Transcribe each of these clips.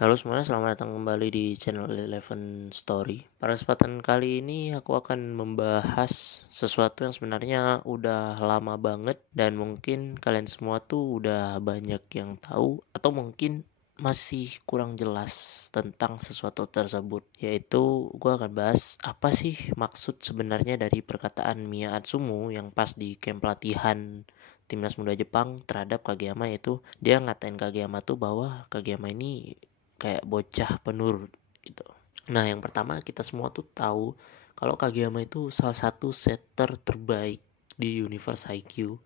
Halo semuanya, selamat datang kembali di channel Eleven Story. Pada kesempatan kali ini aku akan membahas sesuatu yang sebenarnya udah lama banget dan mungkin kalian semua tuh udah banyak yang tahu atau mungkin masih kurang jelas tentang sesuatu tersebut. Yaitu gue akan bahas apa sih maksud sebenarnya dari perkataan Mia Atsumu yang pas di camp latihan timnas muda Jepang terhadap Kageyama, yaitu dia ngatain Kageyama tuh bahwa Kageyama ini kayak bocah penurut gitu. Nah, yang pertama kita semua tuh tahu kalau Kageyama itu salah satu setter terbaik di universe Haikyuu,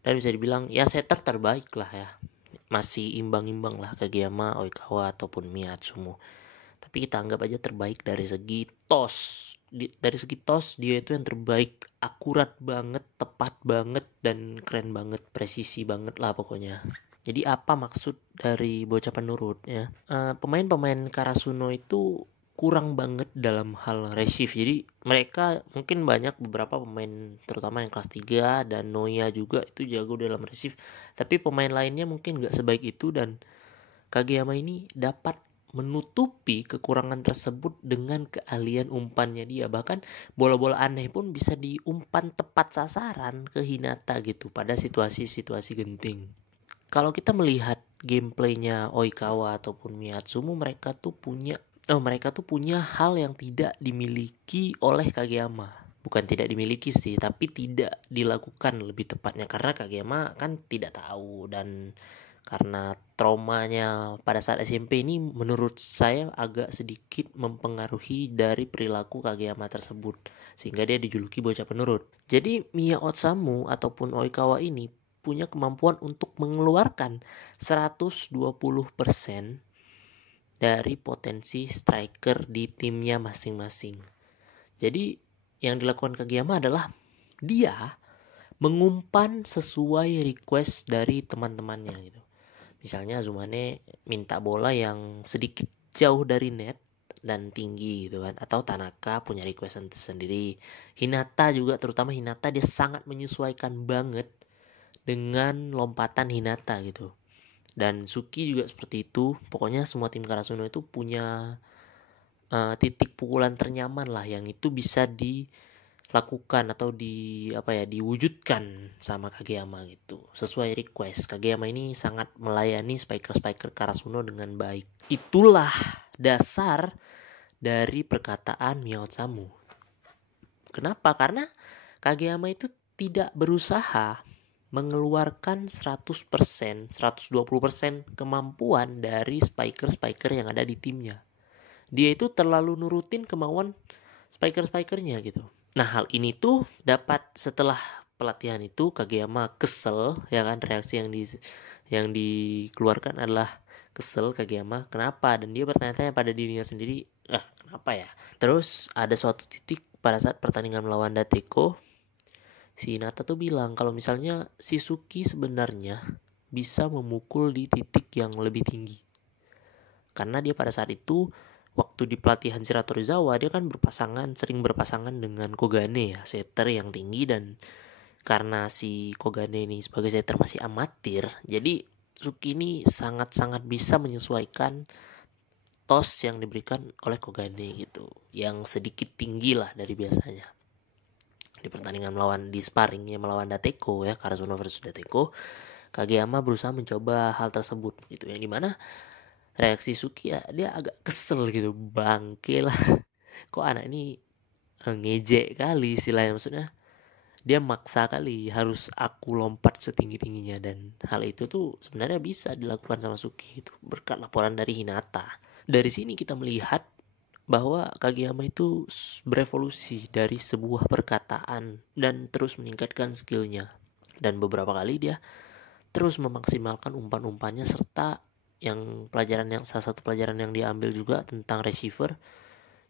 dan bisa dibilang ya setter terbaik lah ya. Masih imbang-imbang lah Kageyama, Oikawa ataupun Miyatsumu. Tapi kita anggap aja terbaik dari segi toss. Dari segi toss dia itu yang terbaik, akurat banget, tepat banget, dan keren banget, presisi banget lah pokoknya. Jadi apa maksud dari bocah penurut ya? Pemain-pemain Karasuno itu kurang banget dalam hal receive. Jadi mereka mungkin banyak beberapa pemain terutama yang kelas 3 dan Noya juga itu jago dalam receive. Tapi pemain lainnya mungkin gak sebaik itu, dan Kageyama ini dapat menutupi kekurangan tersebut dengan keahlian umpannya dia. Bahkan bola-bola aneh pun bisa diumpan tepat sasaran ke Hinata gitu pada situasi-situasi genting. Kalau kita melihat gameplaynya Oikawa ataupun Miyatsumu, mereka tuh punya hal yang tidak dimiliki oleh Kageyama. Bukan tidak dimiliki sih, tapi tidak dilakukan lebih tepatnya karena Kageyama kan tidak tahu, dan karena traumanya pada saat SMP ini menurut saya agak sedikit mempengaruhi dari perilaku Kageyama tersebut, sehingga dia dijuluki bocah penurut. Jadi Mia Otsamu ataupun Oikawa ini punya kemampuan untuk mengeluarkan 120% dari potensi striker di timnya masing-masing. Jadi yang dilakukan Kageyama adalah dia mengumpan sesuai request dari teman-temannya gitu. Misalnya Azumane minta bola yang sedikit jauh dari net dan tinggi gitu kan, atau Tanaka punya request sendiri. Hinata juga, terutama Hinata, dia sangat menyesuaikan banget dengan lompatan Hinata gitu. Dan Suki juga seperti itu. Pokoknya semua tim Karasuno itu punya titik pukulan ternyaman lah yang itu bisa dilakukan atau diwujudkan sama Kageyama gitu sesuai request. Kageyama ini sangat melayani spiker Karasuno dengan baik. Itulah dasar dari perkataan Miyaotsamu. Kenapa? Karena Kageyama itu tidak berusaha mengeluarkan 100%, 120% kemampuan dari spiker-spiker yang ada di timnya. Dia itu terlalu nurutin kemauan spiker-spikernya gitu. Nah, hal ini tuh dapat setelah pelatihan itu Kageyama kesel ya kan, reaksi yang dikeluarkan adalah kesel Kageyama. Kenapa? Dan dia bertanya-tanya pada dirinya sendiri, kenapa ya? Terus ada suatu titik pada saat pertandingan melawan Dateko, si Hinata tuh bilang kalau misalnya si Suki sebenarnya bisa memukul di titik yang lebih tinggi. Karena dia pada saat itu waktu di pelatihan Shiratorizawa dia kan sering berpasangan dengan Kogane ya, setter yang tinggi, dan karena si Kogane ini sebagai setter masih amatir, jadi Suki ini sangat-sangat bisa menyesuaikan toss yang diberikan oleh Kogane gitu, yang sedikit tinggi lah dari biasanya. Di pertandingan melawan Dateko ya, Karasuno versus Dateko, Kageyama berusaha mencoba hal tersebut gitu, yang dimana reaksi Suki ya dia agak kesel gitu, bangke lah kok anak ini ngejek kali istilahnya, maksudnya dia maksa kali harus aku lompat setinggi-tingginya, dan hal itu tuh sebenarnya bisa dilakukan sama Suki itu berkat laporan dari Hinata. Dari sini kita melihat bahwa Kageyama itu berevolusi dari sebuah perkataan dan terus meningkatkan skillnya, dan beberapa kali dia terus memaksimalkan umpan-umpannya, serta salah satu pelajaran yang diambil juga tentang receiver,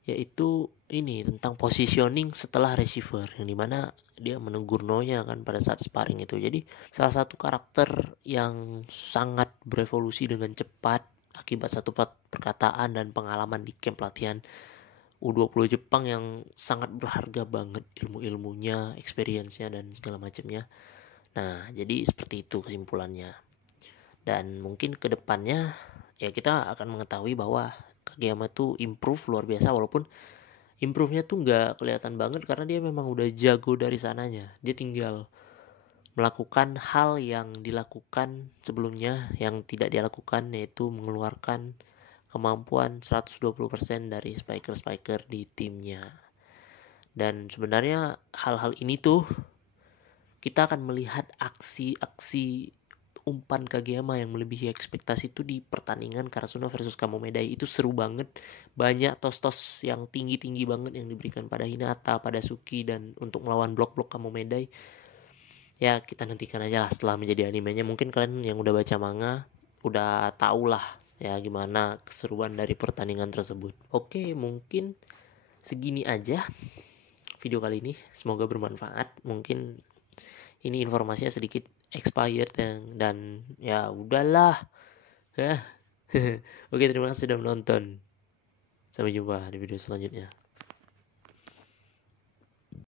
yaitu ini tentang positioning setelah receiver, yang dimana dia menegur Noya kan pada saat sparring itu. Jadi salah satu karakter yang sangat berevolusi dengan cepat akibat satu perkataan dan pengalaman di camp latihan U20 Jepang yang sangat berharga banget, ilmu-ilmunya, experience-nya, dan segala macamnya. Nah, jadi seperti itu kesimpulannya. Dan mungkin kedepannya ya kita akan mengetahui bahwa Kageyama tuh improve luar biasa, walaupun improve-nya tuh nggak kelihatan banget karena dia memang udah jago dari sananya. Dia tinggal melakukan hal yang dilakukan sebelumnya yang tidak dia lakukan, yaitu mengeluarkan kemampuan 120% dari spiker-spiker di timnya. Dan sebenarnya hal-hal ini tuh kita akan melihat aksi-aksi umpan Kageyama yang melebihi ekspektasi itu di pertandingan Karasuno versus Kamomedai. Itu seru banget, banyak tos-tos yang tinggi-tinggi banget yang diberikan pada Hinata, pada Suki, dan untuk melawan blok-blok Kamomedai. Ya kita nantikan aja lah setelah menjadi animenya. Mungkin kalian yang udah baca manga udah tau lah ya gimana keseruan dari pertandingan tersebut. Oke, mungkin segini aja video kali ini, semoga bermanfaat. Mungkin ini informasinya sedikit expired dan ya udahlah ya. Oke, terima kasih sudah menonton, sampai jumpa di video selanjutnya.